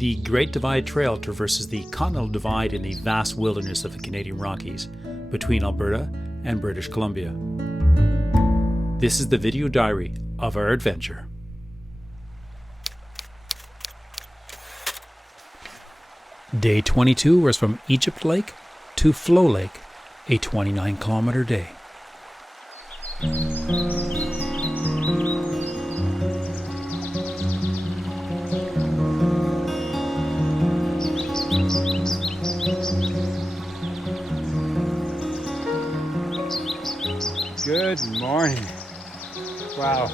The Great Divide Trail traverses the continental divide in the vast wilderness of the Canadian Rockies between Alberta and British Columbia. This is the video diary of our adventure. Day 22 was from Egypt Lake to Flo Lake, a 29-kilometer day. Good morning. Wow.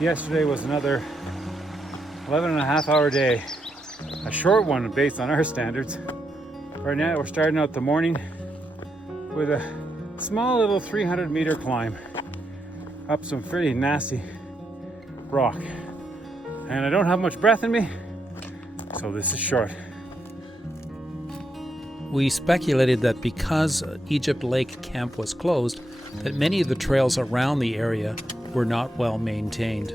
Yesterday was another 11.5-hour day. A short one based on our standards. Right now we're starting out the morning with a small little 300-meter climb up some pretty nasty rock. And I don't have much breath in me, so this is short. We speculated that because Egypt Lake Camp was closed, that many of the trails around the area were not well maintained.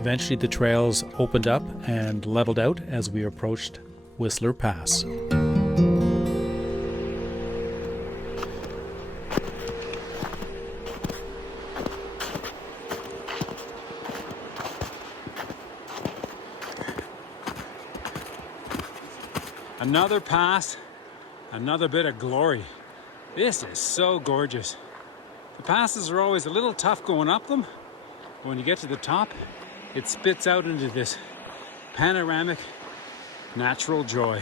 Eventually the trails opened up and leveled out as we approached Whistler Pass. Another pass, another bit of glory. This is so gorgeous. The passes are always a little tough going up them. When you get to the top, it spits out into this panoramic, natural joy.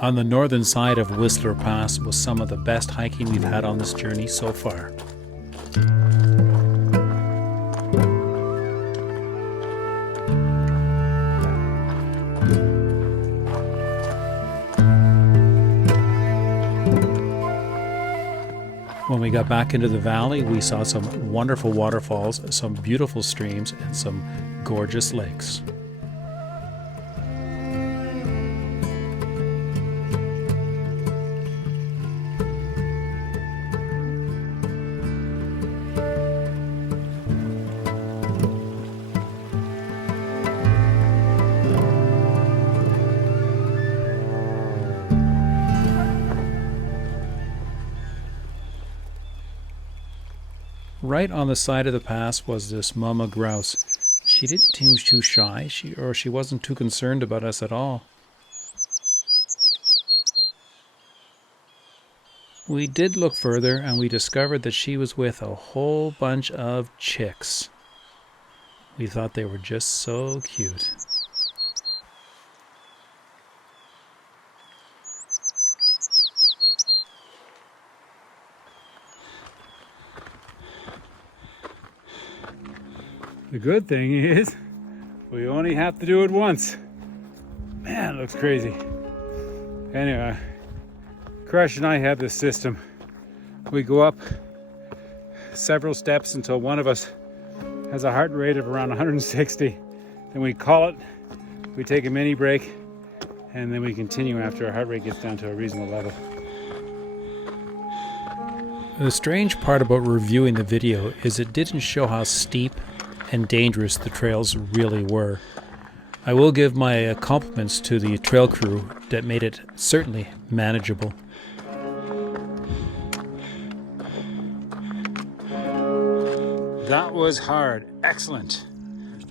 On the northern side of Whistler Pass was some of the best hiking we've had on this journey so far. When we got back into the valley, we saw some wonderful waterfalls, some beautiful streams, and some gorgeous lakes. Right on the side of the pass was this mama grouse. She didn't seem too shy, she wasn't too concerned about us at all. We did look further and we discovered that she was with a whole bunch of chicks. We thought they were just so cute. The good thing is, we only have to do it once. Man, it looks crazy. Anyway, Crush and I have this system. We go up several steps until one of us has a heart rate of around 160. Then we call it, we take a mini break, and then we continue after our heart rate gets down to a reasonable level. The strange part about reviewing the video is it didn't show how steep and dangerous the trails really were. I will give my compliments to the trail crew that made it certainly manageable. That was hard. Excellent.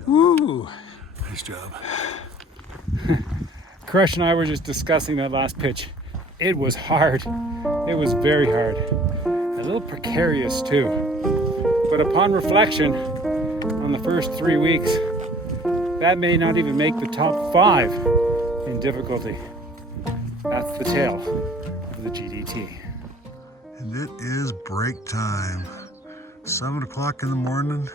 Woo! Nice job. Crush and I were just discussing that last pitch. It was hard. It was very hard. A little precarious too. But upon reflection, on the first 3 weeks, that may not even make the top 5 in difficulty. That's the tale of the GDT. And it is break time. 7 o'clock in the morning.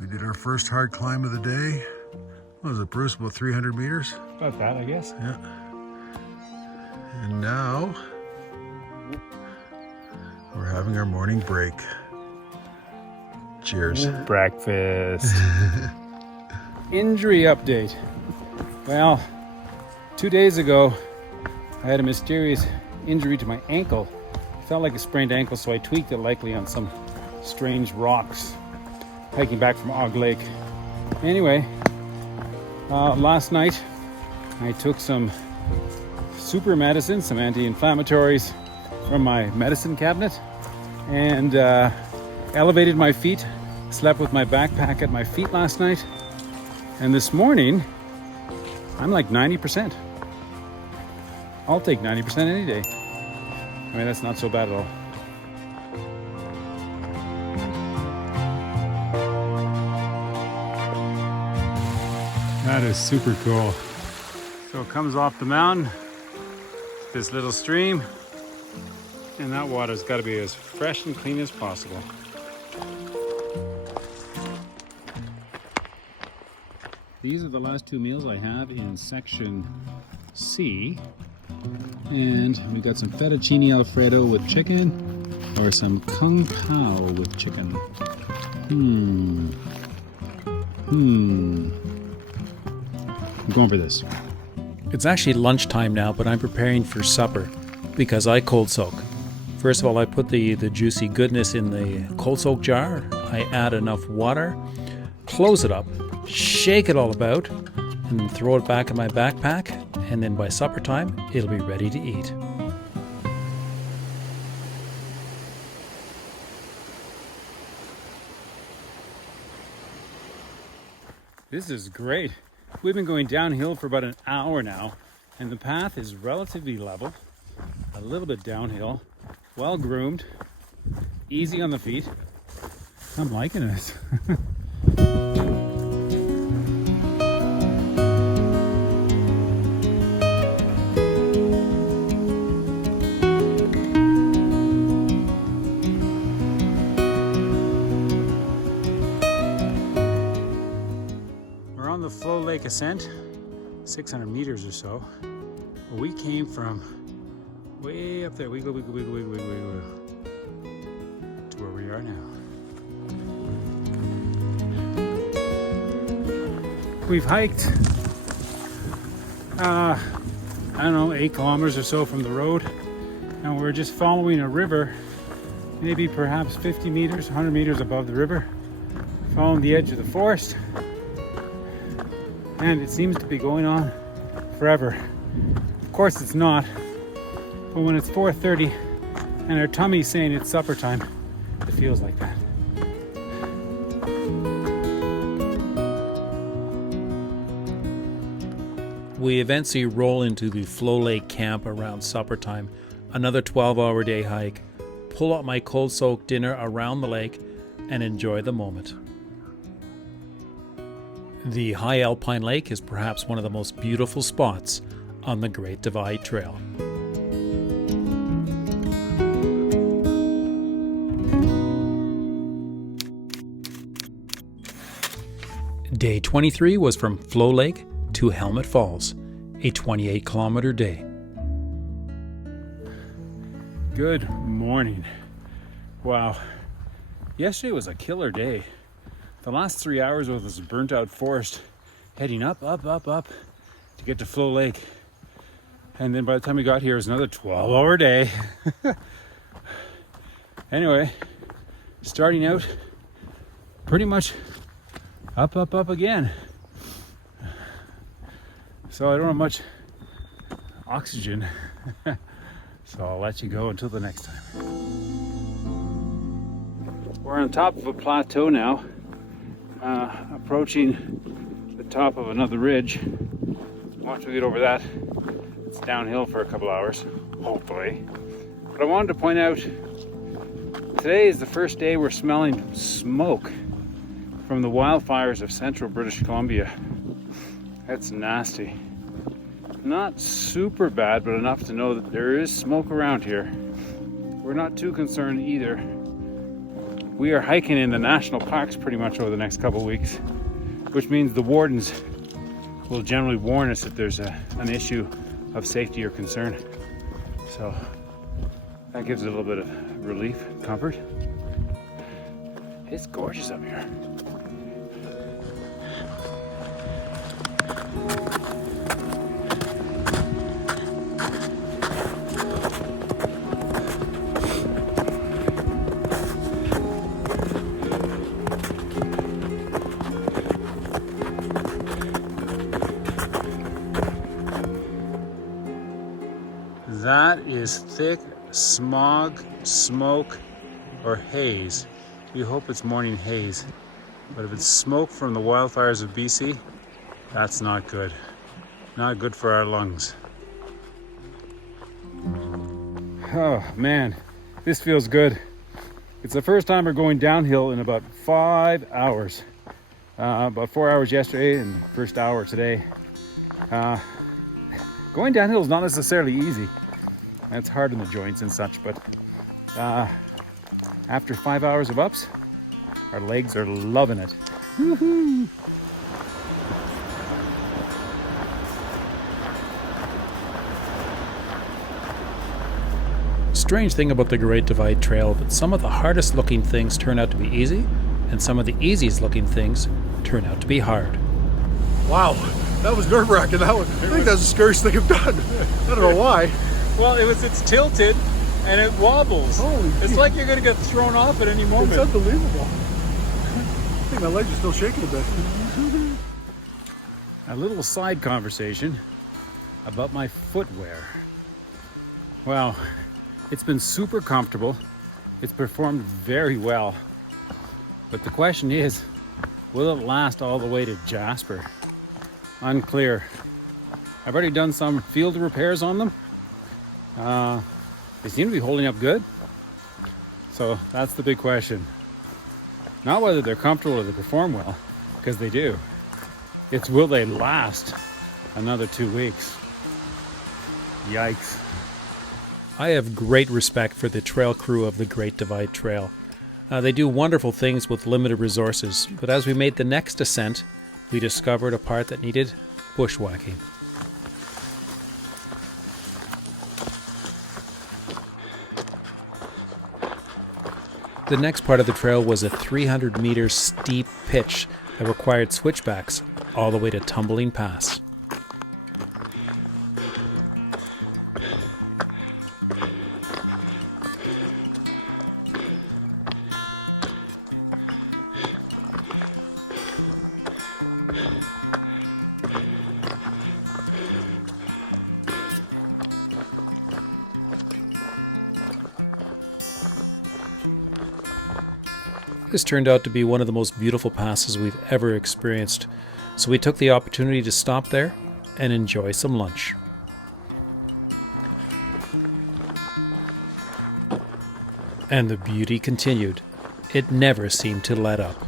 We did our first hard climb of the day. What was it, Bruce? About 300 meters? About that, I guess. Yeah. And now we're having our morning break. Cheers. Breakfast. Injury update. Well, 2 days ago, I had a mysterious injury to my ankle. It felt like a sprained ankle, so I tweaked it likely on some strange rocks hiking back from Og Lake. Anyway, last night I took some super medicine, some anti-inflammatories from my medicine cabinet, and elevated my feet. Slept with my backpack at my feet last night, and this morning I'm like 90%. I'll take 90% any day. I mean, that's not so bad at all. That is super cool. So it comes off the mountain, this little stream, and that water's got to be as fresh and clean as possible. These are the last 2 meals I have in section C, and we got some fettuccine alfredo with chicken, or some kung pao with chicken. I'm going for this. It's actually lunchtime now, but I'm preparing for supper because I cold soak. First of all, I put the juicy goodness in the cold soak jar. I add enough water, close it up, shake it all about, and then throw it back in my backpack. And then by supper time, it'll be ready to eat. This is great. We've been going downhill for about an hour now, and the path is relatively level, a little bit downhill, well groomed, easy on the feet. I'm liking this. Flo Lake ascent, 600 meters or so. We came from way up there, wiggle, wiggle, wiggle, wiggle, wiggle, wiggle, to where we are now. We've hiked, I don't know, 8 kilometers or so from the road, and we're just following a river, maybe perhaps 50 meters, 100 meters above the river, following the edge of the forest. And it seems to be going on forever. Of course it's not, but when it's 4:30 and our tummy's saying it's supper time, it feels like that. We eventually roll into the Flo Lake camp around supper time, another 12-hour day hike, pull up my cold soaked dinner around the lake, and enjoy the moment. The High Alpine Lake is perhaps one of the most beautiful spots on the Great Divide Trail. Day 23 was from Flo Lake to Helmet Falls, a 28-kilometer day. Good morning. Wow. Yesterday was a killer day. The last 3 hours was this burnt out forest, heading up to get to Flo Lake. And then by the time we got here, it was another 12-hour day. Anyway, starting out pretty much up again. So I don't have much oxygen. So I'll let you go until the next time. We're on top of a plateau now. Approaching the top of another ridge. Once we get over that, it's downhill for a couple hours, hopefully. But I wanted to point out, today is the first day we're smelling smoke from the wildfires of central British Columbia. That's nasty. Not super bad, but enough to know that there is smoke around here. We're not too concerned either. We are hiking in the national parks pretty much over the next couple of weeks, which means the wardens will generally warn us if there's an issue of safety or concern. So that gives it a little bit of relief, comfort. It's gorgeous up here. That is thick smog, smoke, or haze. We hope it's morning haze. But if it's smoke from the wildfires of BC, that's not good. Not good for our lungs. Oh man, this feels good. It's the first time we're going downhill in about 5 hours. About 4 hours yesterday and the first hour today. Going downhill is not necessarily easy. It's hard on the joints and such, but after 5 hours of ups, our legs are loving it. Woohoo! Strange thing about the Great Divide Trail, but some of the hardest looking things turn out to be easy, and some of the easiest looking things turn out to be hard. Wow, that was nerve-wracking. That one, I think that's the scariest thing I've done. I don't know why. Well, it's tilted and it wobbles. It's like you're going to get thrown off at any moment. It's unbelievable. I think my legs are still shaking a bit. A little side conversation about my footwear. Wow, it's been super comfortable. It's performed very well. But the question is, will it last all the way to Jasper? Unclear. I've already done some field repairs on them. They seem to be holding up good. So that's the big question. Not whether they're comfortable or they perform well, because they do. It's will they last another 2 weeks? Yikes. I have great respect for the trail crew of the Great Divide Trail. They do wonderful things with limited resources, but as we made the next ascent, we discovered a part that needed bushwhacking. The next part of the trail was a 300-meter steep pitch that required switchbacks all the way to Tumbling Pass. This turned out to be one of the most beautiful passes we've ever experienced, so we took the opportunity to stop there and enjoy some lunch. And the beauty continued. It never seemed to let up.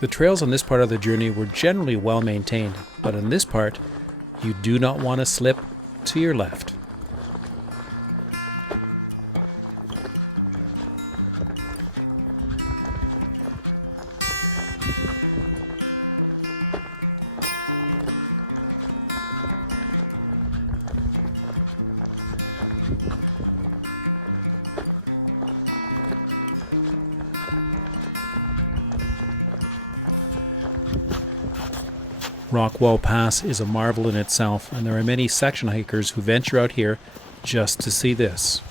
The trails on this part of the journey were generally well maintained, but on this part, you do not want to slip to your left. Rockwall Pass is a marvel in itself, and there are many section hikers who venture out here just to see this.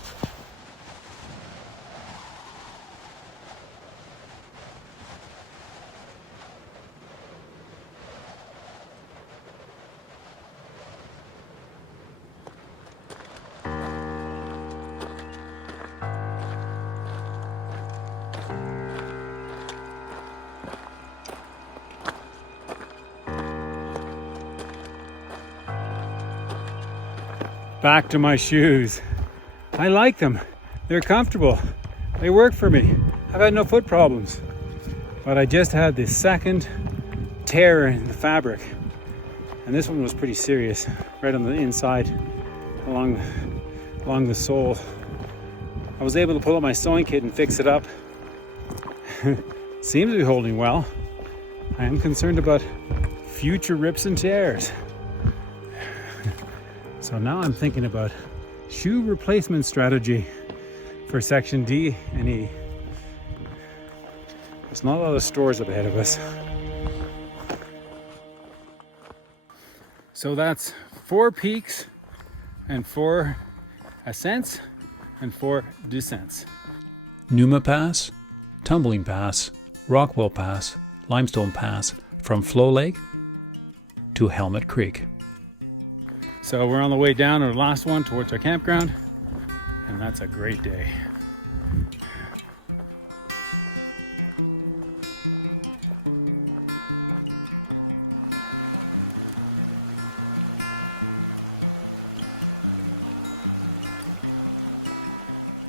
Back to my shoes. I like them. They're comfortable. They work for me. I've had no foot problems. But I just had this second tear in the fabric. And this one was pretty serious. Right on the inside, along the sole. I was able to pull out my sewing kit and fix it up. Seems to be holding well. I am concerned about future rips and tears. So now I'm thinking about shoe replacement strategy for section D and E. There's not a lot of stores up ahead of us. So that's 4 peaks and 4 ascents and 4 descents. Numa Pass, Tumbling Pass, Rockwell Pass, Limestone Pass, from Flo Lake to Helmet Creek. So we're on the way down to the last one towards our campground, and that's a great day.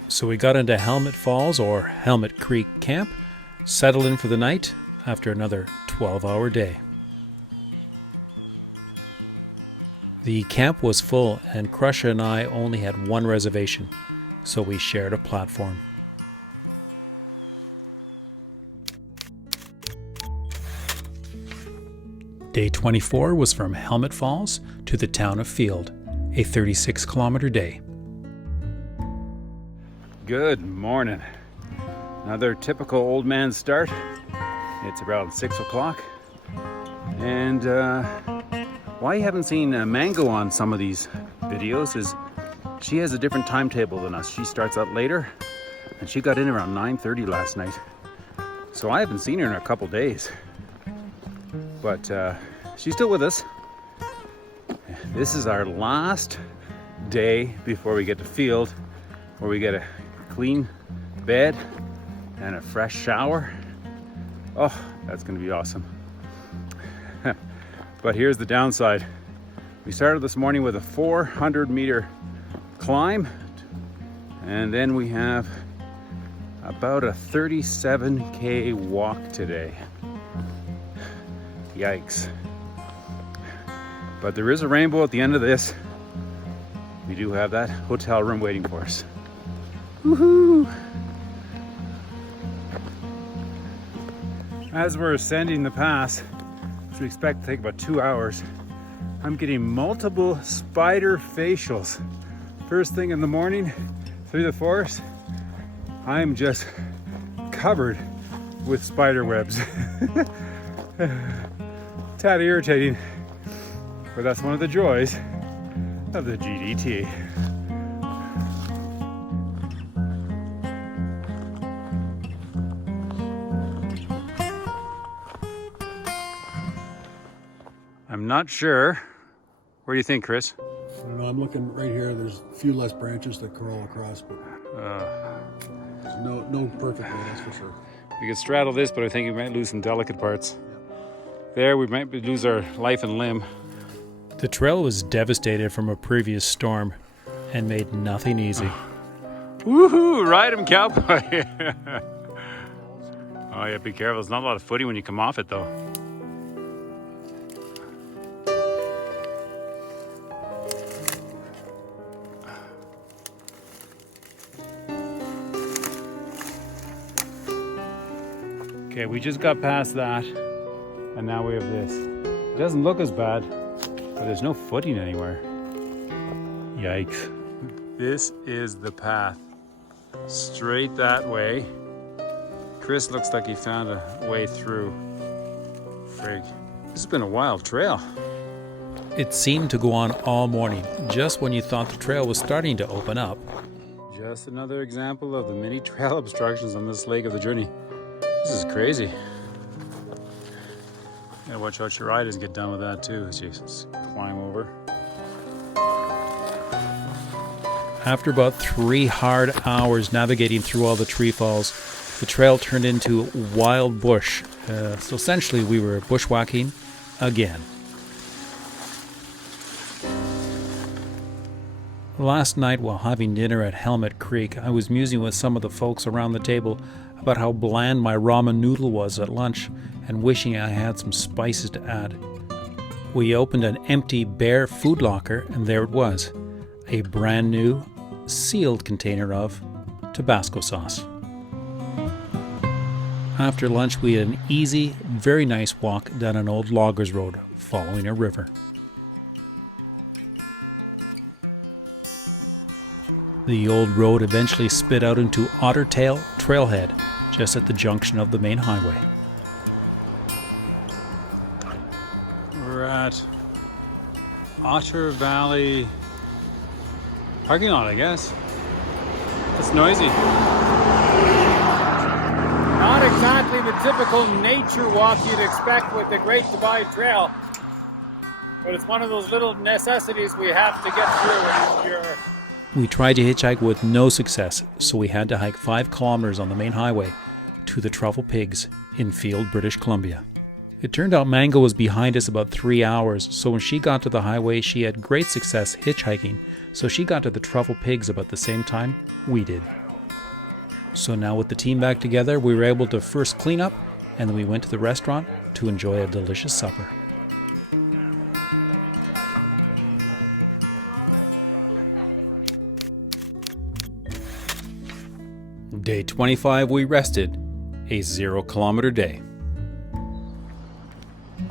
So we got into Helmet Falls, or Helmet Creek Camp, settled in for the night after another 12-hour day. The camp was full, and Crusher and I only had one reservation, so we shared a platform. Day 24 was from Helmet Falls to the town of Field, a 36-kilometer day. Good morning. Another typical old man start. It's around 6 o'clock. And why you haven't seen Mango on some of these videos is she has a different timetable than us. She starts out later, and she got in around 9:30 last night. So I haven't seen her in a couple days. But she's still with us. This is our last day before we get to Field, where we get a clean bed and a fresh shower. Oh, that's gonna be awesome. But here's the downside. We started this morning with a 400-meter climb, and then we have about a 37K walk today. Yikes. But there is a rainbow at the end of this. We do have that hotel room waiting for us. Woohoo! As we're ascending the pass, which we expect to take about 2 hours, I'm getting multiple spider facials. First thing in the morning, through the forest, I'm just covered with spider webs. Tad irritating, but that's one of the joys of the GDT. I'm not sure. Where do you think, Chris? I don't know, I'm looking right here. There's a few less branches that curl across, but no perfect way, that's for sure. We could straddle this, but I think we might lose some delicate parts. There, we might lose our life and limb. The trail was devastated from a previous storm and made nothing easy. Woohoo! Ride him, cowboy! Oh yeah, be careful. There's not a lot of footing when you come off it, though. Okay, we just got past that, and now we have this. It doesn't look as bad, but there's no footing anywhere. Yikes. This is the path. Straight that way. Chris looks like he found a way through. Frig. This has been a wild trail. It seemed to go on all morning, just when you thought the trail was starting to open up. Just another example of the many trail obstructions on this leg of the journey. This is crazy. Gotta watch out Shira doesn't get done with that too as you climb over. After about 3 hard hours navigating through all the tree falls, the trail turned into wild bush. So essentially we were bushwhacking again. Last night while having dinner at Helmet Creek, I was musing with some of the folks around the table about how bland my ramen noodle was at lunch and wishing I had some spices to add. We opened an empty bare food locker and there it was, a brand new sealed container of Tabasco sauce. After lunch we had an easy, very nice walk down an old loggers road following a river. The old road eventually spit out into Otter Tail Trailhead, just at the junction of the main highway. We're at Otter Valley parking lot, I guess. It's noisy. Not exactly the typical nature walk you'd expect with the Great Divide Trail, but it's one of those little necessities we have to get through. We tried to hitchhike with no success, so we had to hike 5 kilometers on the main highway to the Truffle Pigs in Field, British Columbia. It turned out Mango was behind us about 3 hours, so when she got to the highway, she had great success hitchhiking, so she got to the Truffle Pigs about the same time we did. So now with the team back together, we were able to first clean up, and then we went to the restaurant to enjoy a delicious supper. Day 25, we rested, a 0-kilometer day.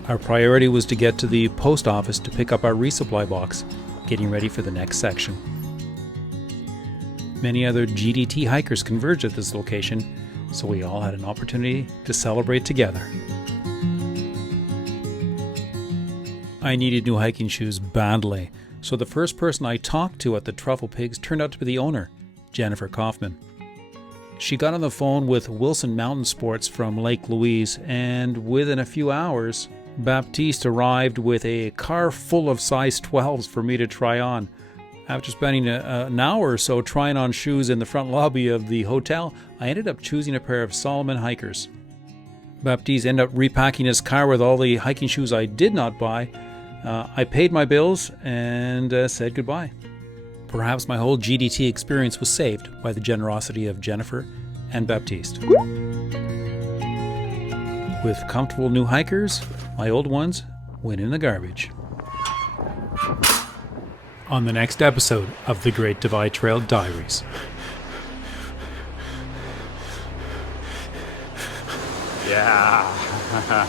Our priority was to get to the post office to pick up our resupply box, getting ready for the next section. Many other GDT hikers converged at this location, so we all had an opportunity to celebrate together. I needed new hiking shoes badly, so the first person I talked to at the Truffle Pigs turned out to be the owner, Jennifer Kaufman. She got on the phone with Wilson Mountain Sports from Lake Louise, and within a few hours, Baptiste arrived with a car full of size 12s for me to try on. After spending an hour or so trying on shoes in the front lobby of the hotel, I ended up choosing a pair of Solomon hikers. Baptiste ended up repacking his car with all the hiking shoes I did not buy. I paid my bills and said goodbye. Perhaps my whole GDT experience was saved by the generosity of Jennifer and Baptiste. With comfortable new hikers, my old ones went in the garbage. On the next episode of the Great Divide Trail Diaries. Yeah.